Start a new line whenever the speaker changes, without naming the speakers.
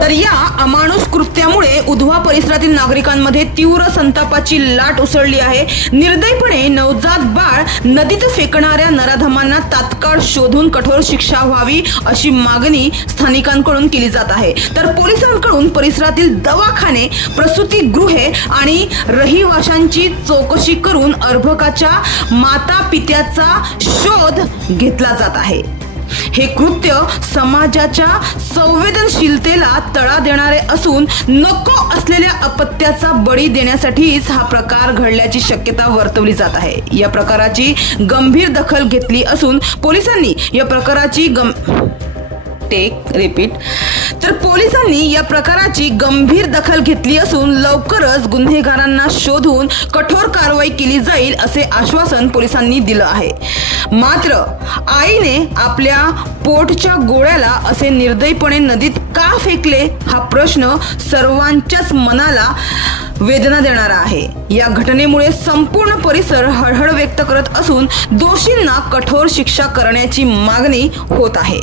तर या अमानुष कृत्यामुळे उधवा परिसरातील नागरिकांमध्ये तीव्र संतापाची लाट उसळली आहे. निर्दयपणे नवजात बाळ नदीत फेकणाऱ्या नराधमांना तात्काळ शोधून कठोर शिक्षा व्हावी अशी मागणी स्थानिकांकडून केली जात आहे. तर पोलिसांकडून परिसरातील दवाखाने प्रसूतीगृहे आणि रहिवाशांची चौकशी करून अर्भकाच्या माता पित्याचा शोध घेतला जात आहे. हे कृत्य समाजाच्या संवेदनशीलतेला तळा देणारे असून नको असलेल्या अपत्याचा बळी देण्यासाठीच हा प्रकार घडल्याची शक्यता वर्तवली जात आहे. या प्रकाराची गंभीर दखल घेतली असून पोलिसांनी या प्रकाराची गम टेक रिपीट तर पोलिसांनी या प्रकाराची गंभीर दखल घेतली असून लवकरच गुन्हेगारांना शोधून कठोर कारवाई केली जाईल असे आश्वासन पोलिसांनी दिलं आहे. मात्र आईने आपल्या पोटच्या गोळ्याला असे निर्दयीपणे नदीत का फेकले हा प्रश्न सर्वांच्याच मनाला वेदना देणारा आहे. या घटनेमुळे संपूर्ण परिसर हळहळ व्यक्त करत असून दोषींना कठोर शिक्षा करण्याची मागणी होत आहे.